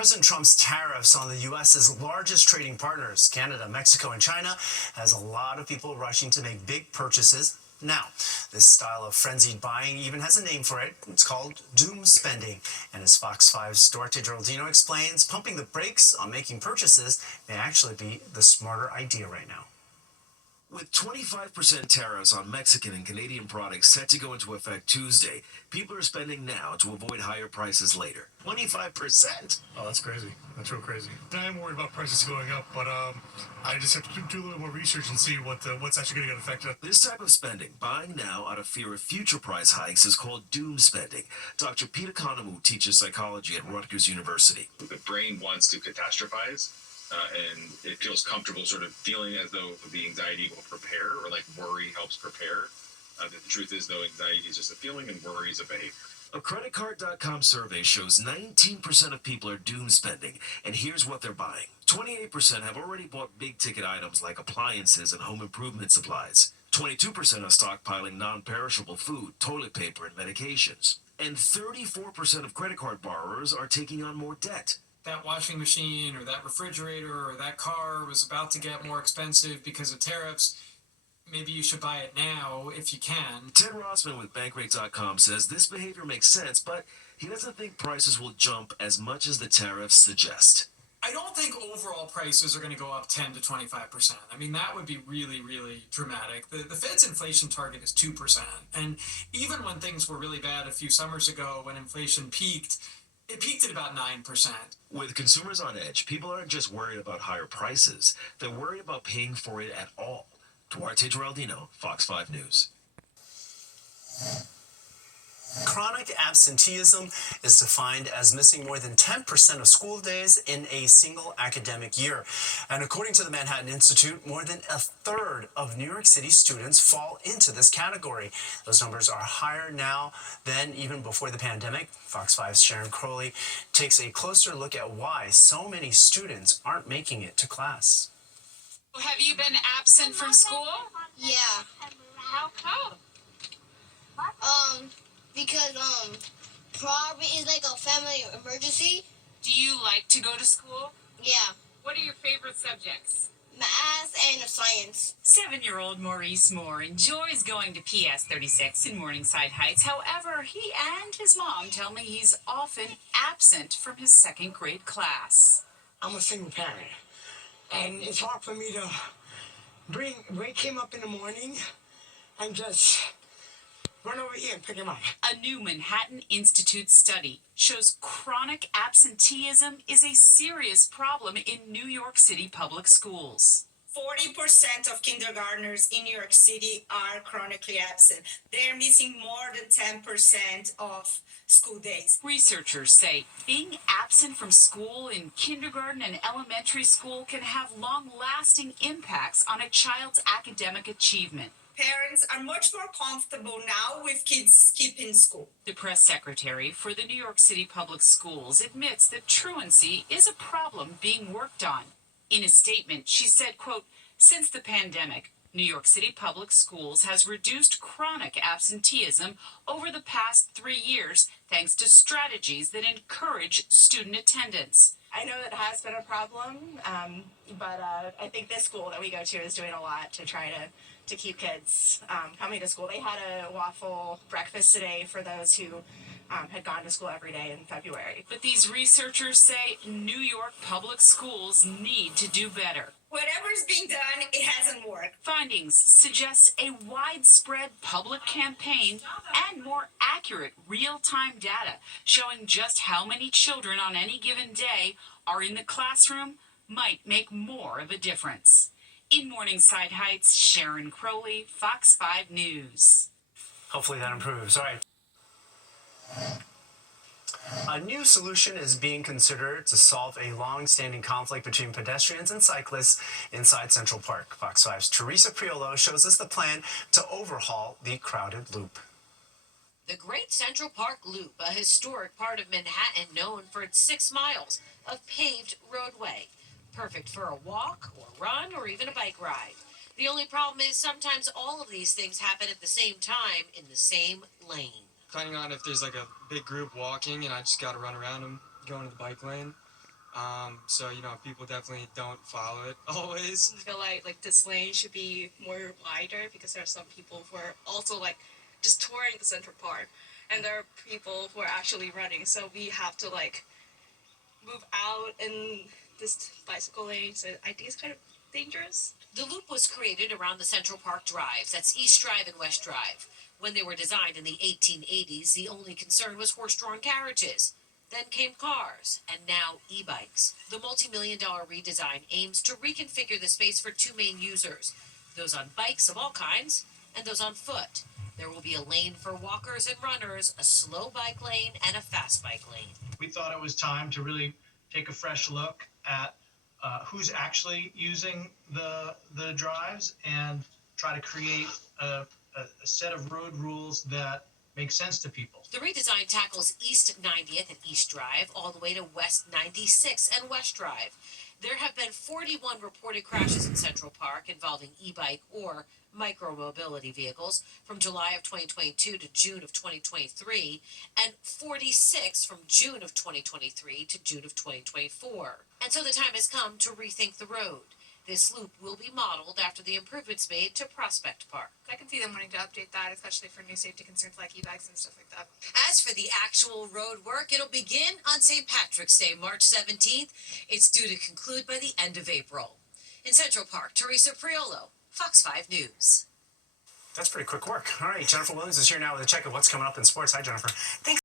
President Trump's tariffs on the U.S.'s largest trading partners, Canada, Mexico, and China, has a lot of people rushing to make big purchases now. This style of frenzied buying even has a name for it. It's called doom spending. And as Fox 5's Duarte Geraldino explains, pumping the brakes on making purchases may actually be the smarter idea right now. With 25% tariffs on Mexican and Canadian products set to go into effect Tuesday, people are spending now to avoid higher prices later. 25%? Oh, that's crazy. That's real crazy. I am worried about prices going up, but I just have to do a little more research and see what's actually going to get affected. This type of spending, buying now out of fear of future price hikes, is called doom spending. Dr. Peter Economou teaches psychology at Rutgers University. The brain wants to catastrophize. And it feels comfortable sort of feeling as though the anxiety will prepare, or like worry helps prepare. The truth is, though, anxiety is just a feeling and worry is a behavior. A creditcard.com survey shows 19% of people are doom spending, and here's what they're buying. 28% have already bought big ticket items like appliances and home improvement supplies. 22% are stockpiling non-perishable food, toilet paper, and medications. And 34% of credit card borrowers are taking on more debt. That washing machine or that refrigerator or that car was about to get more expensive because of tariffs. Maybe you should buy it now if you can. Ted Rossman with Bankrate.com says this behavior makes sense, but he doesn't think prices will jump as much as the tariffs suggest. I don't think overall prices are going to go up 10 to 25%. I mean, that would be really, really dramatic. The Fed's inflation target is 2%. And even when things were really bad a few summers ago, when inflation peaked, it peaked at about 9%. With consumers on edge, people aren't just worried about higher prices. They're worried about paying for it at all. Duarte Geraldino, Fox 5 News. Chronic absenteeism is defined as missing more than 10% of school days in a single academic year. And according to the Manhattan Institute, more than a third of New York City students fall into this category. Those numbers are higher now than even before the pandemic. Fox 5's Sharon Crowley takes a closer look at why so many students aren't making it to class. Have you been absent from school? Yeah. How come? Because probably is like a family emergency. Do you like to go to school? Yeah. What are your favorite subjects? Math and science. 7-year-old Maurice Moore enjoys going to PS 36 in Morningside Heights. However, he and his mom tell me he's often absent from his second grade class. I'm a single parent, and it's hard for me to wake him up in the morning and just run over here and pick him up. A new Manhattan Institute study shows chronic absenteeism is a serious problem in New York City public schools. 40% of kindergartners in New York City are chronically absent. They're missing more than 10% of school days. Researchers say being absent from school in kindergarten and elementary school can have long-lasting impacts on a child's academic achievement. Parents are much more comfortable now with kids skipping school. The press secretary for the New York City Public Schools admits that truancy is a problem being worked on. In a statement, she said, quote, "Since the pandemic, New York City Public Schools has reduced chronic absenteeism over the past 3 years thanks to strategies that encourage student attendance." I know that has been a problem, but I think this school that we go to is doing a lot to try to keep kids coming to school. They had a waffle breakfast today for those who had gone to school every day in February. But these researchers say New York public schools need to do better. Whatever's being done, it hasn't worked. Findings suggest a widespread public campaign and more accurate real-time data showing just how many children on any given day are in the classroom might make more of a difference. In Morningside Heights, Sharon Crowley, Fox 5 News. Hopefully that improves. All right. A new solution is being considered to solve a long-standing conflict between pedestrians and cyclists inside Central Park. Fox 5's Teresa Priolo shows us the plan to overhaul the crowded loop. The Great Central Park Loop, a historic part of Manhattan known for its 6 miles of paved roadway. Perfect for a walk or run or even a bike ride. The only problem is sometimes all of these things happen at the same time in the same lane. Depending on if there's like a big group walking and I just got to run around them, go into the bike lane. So people definitely don't follow it always. I feel like this lane should be more wider because there are some people who are also like just touring the Central Park, and there are people who are actually running. So we have to like move out in this bicycle lane. So I think it's kind of dangerous. The loop was created around the Central Park drives. That's East Drive and West Drive. When they were designed in the 1880s, the only concern was horse-drawn carriages. Then came cars, and now e-bikes. The multi-million-dollar redesign aims to reconfigure the space for two main users, those on bikes of all kinds and those on foot. There will be a lane for walkers and runners, a slow bike lane, and a fast bike lane. We thought it was time to really take a fresh look at who's actually using the drives and try to create a set of road rules that make sense to people. The redesign tackles East 90th and East Drive all the way to West 96 and West Drive. There have been 41 reported crashes in Central Park involving e-bike or micro-mobility vehicles from July of 2022 to June of 2023, and 46 from June of 2023 to June of 2024. And so the time has come to rethink the road. This loop will be modeled after the improvements made to Prospect Park. I can see them wanting to update that, especially for new safety concerns like e-bikes and stuff like that. As for the actual road work, it'll begin on St. Patrick's Day, March 17th. It's due to conclude by the end of April. In Central Park, Teresa Priolo, Fox 5 News. That's pretty quick work. All right, Jennifer Williams is here now with a check of what's coming up in sports. Hi, Jennifer. Thanks.